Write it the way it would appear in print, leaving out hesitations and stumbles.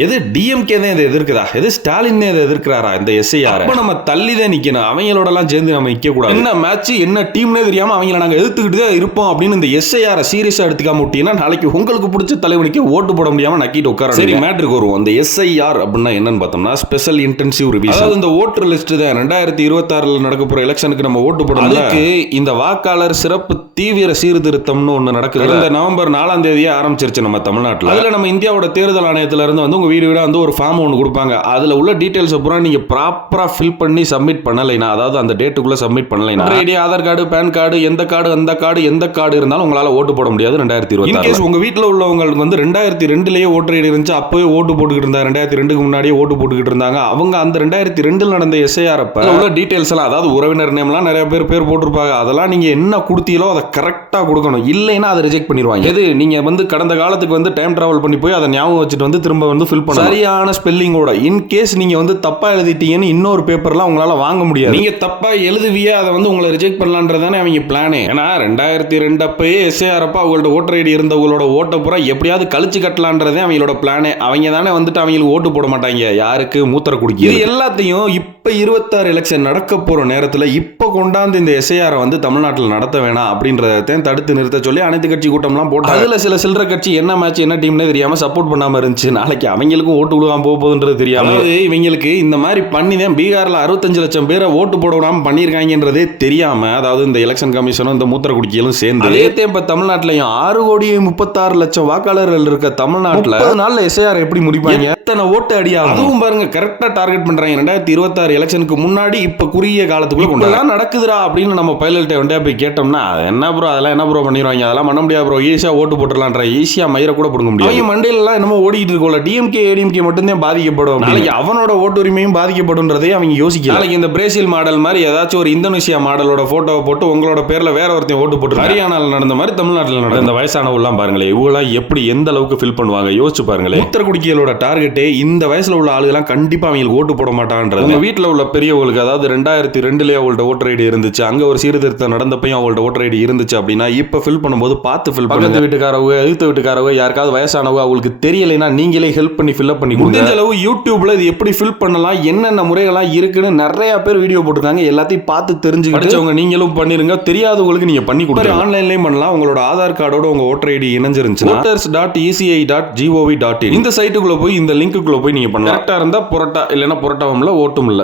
எது டிஎம்கே தான் இதை எதிர்க்குதா? எது ஸ்டாலின் இதை எதிர்க்கிறாரா இந்த எஸ்ஐஆர்? அப்ப நம்ம தள்ளி தான் நிக்கணும், அவங்களோடலாம் சேர்ந்து நம்ம நிக்க கூடாது. என்ன மேட்ச் என்ன டீம்னே தெரியாம அவங்கள நாங்க எதிர்த்துக்கிட்டு தான் இருப்போம் அப்படின்னு இந்த எஸ்ஐஆர் சீரியஸா எடுத்துக்காம விட்டீங்கன்னா நாளைக்கு உங்களுக்கு பிடிச்ச தலைவனுக்கு ஓட்டு போட முடியாம நக்கிட்டு உட்கார. சரி, மேட்ருக்கு வருவோம். அந்த எஸ்ஐஆர் அப்படின்னா என்னன்னு பார்த்தோம்னா ஸ்பெஷல் இன்டென்சிவ் ரிவிஷன். அதாவது இந்த ஓட்டர் லிஸ்ட் தான் 2026 நடக்க போற எலெக்ஷனுக்கு நம்ம ஓட்டு போடணும். அதுக்கு இந்த வாக்காளர் சிறப்பு தீவிர சீர்திருத்தம்னு ஒன்று நடக்குது. இந்த நவம்பர் 4ஆம் தேதியே ஆரம்பிச்சிருச்சு நம்ம தமிழ்நாட்டில். அதுல நம்ம இந்தியாவோட தேர்தல் ஆணையத்துல இருந்து வந்து உங்க வீடு வீடா வந்து ஒரு ஃபார்ம் ஒன்று கொடுப்பாங்க. அதுல உள்ள டீடைல்ஸ் பூரா நீங்க ப்ராப்பரா ஃபில் பண்ணி சப்மிட் பண்ணலைனா, அதாவது அந்த டேட்டுக்குள்ள சப்மிட் பண்ணலைனா, ID, Aadhaar card, PAN card, எந்த கார்டு அந்த கார்டு எந்த கார்டு இருந்தாலும் உங்களால ஓட்டு போட முடியாது 2026. இன்கேஸ் உங்க வீட்டில் உள்ளவங்களுக்கு வந்து 2002லயே ஓட்டர் ஐடி இருந்துச்சு, அப்பவே ஓட்டு போட்டுக்கிட்டு இருந்தாங்க, 2002க்கு முன்னாடியே ஓட்டு போட்டுக்கிட்டு இருந்தாங்க, அவங்க அந்த 2002 நடந்த எஸ்ஐஆர் அப்ப உள்ள டீடைல்ஸ் எல்லாம், அதாவது உறவினர் நேம்லாம் நிறைய பேர் போட்டிருப்பாங்க, அதெல்லாம் நீங்க என்ன கொடுத்தீங்களோ அதை கரெக்டா கொடுக்கணும். இல்லைன்னா அதை ரிஜெக்ட் பண்ணிடுவாங்க. எது நீங்க வந்து கடந்த காலத்துக்கு வந்து டைம் டிராவல் பண்ணி போய் அதை ஞாபகம் வச்சுட்டு வந்து திரும்ப வந்து ஃபில் பண்ண சரியான ஸ்பெல்லிங்கோட. இன்கேஸ் நீங்க வந்து தப்பா எழுதிட்டீங்கன்னு இன்னொரு பேப்பர்லாம் உங்களால வாங்க முடியாது. நீங்க தப்பா எழுதுவியே அதை வந்து உங்களை ரிஜெக்ட் பண்ணலான்றதானே அவங்க பிளானே. ஏன்னா 2002 அப்பயே எஸ்ஐஆர் அப்ப அவங்களோட ஓட்டர் ஐடி இருந்தவங்களோட ஓட்ட பூரா எப்படியாவது கழிச்சு கட்டலான்றதே அவங்களோட பிளானே. அவங்க தானே வந்துட்டு அவங்களுக்கு ஓட்டு போட மாட்டாங்க, யாருக்கு மூத்தர குடிக்க. இது எல்லாத்தையும் இப்ப 26 எலெக்ஷன் நடக்க போற நேரத்தில் இப்ப கொண்டாந்து இந்த எஸ்ஐஆர் வந்து தமிழ்நாட்டில் நடத்த வேணாம் அப்படின்றத தடுத்து நிறுத்த சொல்லி அனைத்து கட்சி கூட்டம்லாம் போட்டு அதுல சில சில்லற கட்சி என்ன மேட்ச் என்ன டீம்னே தெரியாம சப்போர்ட் பண்ணாம இருந்துச்சு. நாளைக்கு அவங்களுக்கும் ஓட்டு விழுவாம போகுதுன்றது தெரியாம இவங்களுக்கு இந்த மாதிரி பண்ணி தான் பீகார்ல 65 லட்சம் பேரை ஓட்டு போட விடாம பண்ணியிருக்காங்கன்றதே தெரியாம, அதாவது இந்த எலெக்ஷன் கமிஷனும் இந்த மூத்திர குடிக்கையிலும் சேர்ந்து அதே இப்ப தமிழ்நாட்டிலையும் 6,36,00,000 வாக்காளர்கள் இருக்க தமிழ்நாட்டில் 10 நாள்ல எஸ்ஐஆர் எப்படி முடிப்பாங்க? எத்தனை ஓட்டு அடியாகும்? அதுவும் பாருங்க கரெக்டா டார்கெட் பண்றாங்க. 2026 எலெக்ஷனுக்கு முன்னாடி இப்ப குறுகிய காலத்துக்குள்ள கொண்டு நடக்குதுரா அப்படின்னு நம்ம பைலட்டை வந்து போய் கேட்டோம்னா என்ன ப்ரோ அதெல்லாம் என்ன ப்ரோ பண்ணிடுவாங்க, அதெல்லாம் பண்ண முடியாது ப்ரோ, ஈஸியா ஓட்டு போட்டுடலான்ற, ஈஸியா மயிரை கூட பிடுங்க முடியாது. மண்டையில எல்லாம் என்னமோ ஓடிட்டு இருக்கோம்ல, டிஎம்கே ஏடிஎம்கே மட்டும்தான் பாதிக்கப்படும், நாளைக்கு அவனோட ஓட்டு உரிமையும் பாதிக்கப்படும்ன்றதே அவங்க யோசிக்க. நாளைக்கு இந்த பிரேசில் மாடல் மாதிரி ஏதாச்சும் ஒரு இந்தோனேசியா மாடலோட போட்டோவை போட்டு உங்களோட பேர்ல வேற ஒருத்தையும் ஓட்டு போட்டு ஹரியானாவில் நடந்த மாதிரி தமிழ்நாட்டில் நடந்த இந்த வயசானவெல்லாம் பாருங்களேன், இவங்களாம் எப்படி எந்த அளவுக்கு ஃபில் பண்ணுவாங்க யோசிச்சு பாருங்களேன். உத்தர குடிக்கைகளோட டார்கெட்டே இந்த வயசுல உள்ள ஆளுகெல்லாம் கண்டிப்பா அவங்களுக்கு ஓட்டு போட மாட்டான்றது. உங்க வீட்டில் உள்ள பெரியவங்களுக்கு, அதாவது 2002லயே அவங்கள்ட்ட ஓட்டர் ஐடி இருந்துச்சு, அங்க ஒரு சீர்திருத்தம் நடந்தப்பையும் அவங்கள்ட்ட ஓட்டர் ஐடி இருந்துச்சு அப்படின்னா இப்ப ஃபில் பண்ணும்போது பார்த்து ஃபில் பண்ணுங்க. வீட்டுக்காரவங்க எழுத்து வீட்டுக்காரவங்க யாருக்காவது வயசானவங்க அவங்களுக்கு தெரியலைன்னா நீங்களே ஹெல்ப் பண்ணி ஃபில் பண்ணி முடிஞ்ச அளவு யூடியூப்ல இது எப்படி ஃபில் பண்ணலாம், என்னென்ன முறைகள்லாம் இருக்குன்னு நிறைய பேர் வீடியோ போட்டிருக்காங்க. எல்லாத்தையும் பார்த்து தெரிஞ்சுக்கிட்டு நீங்களும் பண்ணிருங்க. தெரியாதவங்களுக்கு நீங்க பண்ணி கொடுங்க. ஆன்லைன்லயும் பண்ணலாம். உங்களோட ஆதார் கார்டோட உங்க ஓட்டர் ஐடி இணைஞ்சிருந்துச்சுன்னா voters.eci.gov.in இந்த சைட்டுக்குள்ள போய் இந்த லிங்க்குள்ள போய் நீங்க பண்ணலாம். கரெக்டா இருந்தா புரட்டா, இல்லைன்னா புரட்டாவம்ல ஓட்டும் இல்ல.